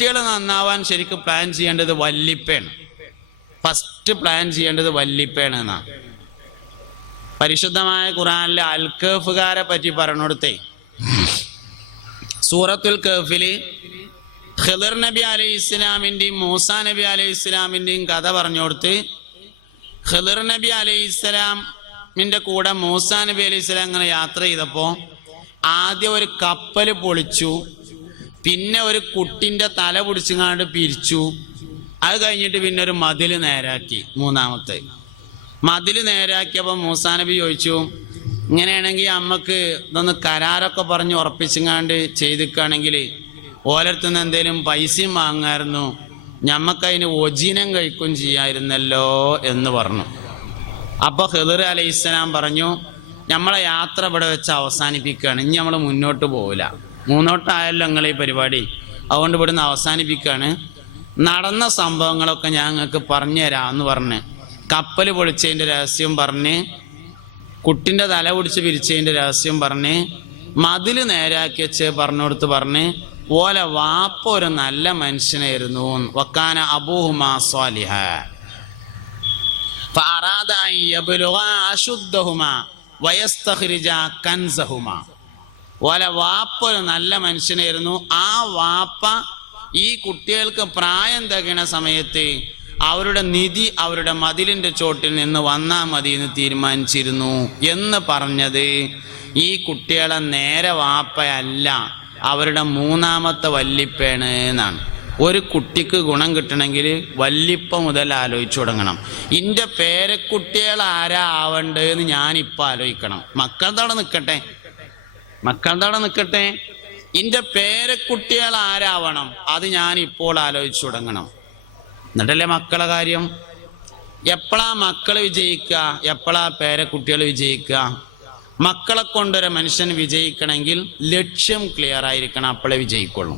കുട്ടികൾ നന്നാവാൻ ശരിക്കും പ്ലാൻ ചെയ്യേണ്ടത് വല്ലിപ്പയാണ്. ഫസ്റ്റ് പ്ലാൻ ചെയ്യേണ്ടത് വല്ലിപ്പയാണ് എന്നാണ്. പരിശുദ്ധമായ ഖുർആനിലെ അൽ കഹ്ഫുകാരെ പറ്റി പറഞ്ഞുകൊടുത്തേ, സൂറത്തുൽ കഹ്ഫില് ഖിദർ നബി അലൈഹി ഇസ്ലാമിൻ്റെയും മൂസാ നബി അലൈഹി ഇസ്ലാമിൻ്റെയും കഥ പറഞ്ഞു കൊടുത്ത്, ഖിദർ നബി അലൈഹി ഇസ്ലാമിൻ്റെ കൂടെ മൂസാ നബി അലൈഹി ഇസ്ലാം ഇങ്ങനെ യാത്ര ചെയ്തപ്പോൾ ആദ്യം ഒരു കപ്പൽ പൊളിച്ചു, പിന്നെ ഒരു കുട്ടിൻ്റെ തല പിടിച്ചങ്ങാണ്ട് പിരിച്ചു, അത് കഴിഞ്ഞിട്ട് പിന്നെ ഒരു മതിൽ നേരാക്കി. മൂന്നാമത്തെ മതിൽ നേരാക്കിയപ്പോൾ മൂസാ നബി ചോദിച്ചു, ഇങ്ങനെയാണെങ്കിൽ അമ്മക്ക് ഇതൊന്ന് കരാറൊക്കെ പറഞ്ഞ് ഉറപ്പിച്ചങ്ങാണ്ട് ചെയ്തിക്കുകയാണെങ്കിൽ ഓരോരുത്തുനിന്ന് എന്തെങ്കിലും പൈസയും വാങ്ങായിരുന്നു, ഞമ്മക്കതിന് ഒജീനം കഴിക്കുകയും ചെയ്യായിരുന്നല്ലോ എന്ന് പറഞ്ഞു. അപ്പോൾ ഖിദർ അലൈഹിസ്സലാം പറഞ്ഞു, നമ്മളെ യാത്ര ഇവിടെ വെച്ച് അവസാനിപ്പിക്കുകയാണ്, ഇനി നമ്മൾ മുന്നോട്ട് പോവില്ല, മുന്നോട്ടായല്ലോ നിങ്ങൾ ഈ പരിപാടി, അതുകൊണ്ട് ഇവിടുന്ന് അവസാനിപ്പിക്കുകയാണ്. നടന്ന സംഭവങ്ങളൊക്കെ ഞങ്ങൾക്ക് പറഞ്ഞു തരാമെന്ന് പറഞ്ഞ് കപ്പൽ പൊളിച്ചതിൻ്റെ രഹസ്യം പറഞ്ഞ്, കുട്ടിൻ്റെ തല പിടിച്ച് പിരിച്ചതിൻ്റെ രഹസ്യം പറഞ്ഞ്, മതിൽ നേരാക്കി വെച്ച് പറഞ്ഞുകൊടുത്ത് പറഞ്ഞ്, ഓലെ വാപ്പ ഒരു നല്ല മനുഷ്യനായിരുന്നു, വക്കാന അബൂഹുമാ സ്വാലിഹ ഫഅറാദ അൻ യബ്ലുഗ അശുദ്ധഹുമാ വയസ്തഖ്രിജ കൻസഹുമാ. ഓലെ വാപ്പ ഒരു നല്ല മനുഷ്യനായിരുന്നു. ആ വാപ്പ ഈ കുട്ടികൾക്ക് പ്രായം തികയണ സമയത്ത് അവരുടെ നിധി അവരുടെ മതിലിൻ്റെ ചോട്ടിൽ നിന്ന് വന്നാൽ മതി എന്ന് തീരുമാനിച്ചിരുന്നു എന്ന് പറഞ്ഞത് ഈ കുട്ടികളെ നേരെ വാപ്പയല്ല, അവരുടെ മൂന്നാമത്തെ വല്ലിപ്പയാണ് എന്നാണ്. ഒരു കുട്ടിക്ക് ഗുണം കിട്ടണമെങ്കിൽ വല്ലിപ്പ മുതൽ ആലോചിച്ചു തുടങ്ങണം. എൻ്റെ പേരക്കുട്ടികൾ ആരാ ആവേണ്ടതെന്ന് ഞാനിപ്പോൾ ആലോചിക്കണം. മക്കളുടെ നിൽക്കട്ടെ, എൻ്റെ പേരക്കുട്ടികൾ ആരാവണം അത് ഞാനിപ്പോൾ ആലോചിച്ചു തുടങ്ങണം. എന്നിട്ടല്ലേ മക്കളെ കാര്യം. എപ്പോഴാ മക്കൾ വിജയിക്കുക, എപ്പോഴാ പേരക്കുട്ടികൾ വിജയിക്കുക? മക്കളെ കൊണ്ടൊരു മനുഷ്യൻ വിജയിക്കണമെങ്കിൽ ലക്ഷ്യം ക്ലിയർ ആയിരിക്കണം, അപ്പോഴേ വിജയിക്കുള്ളൂ.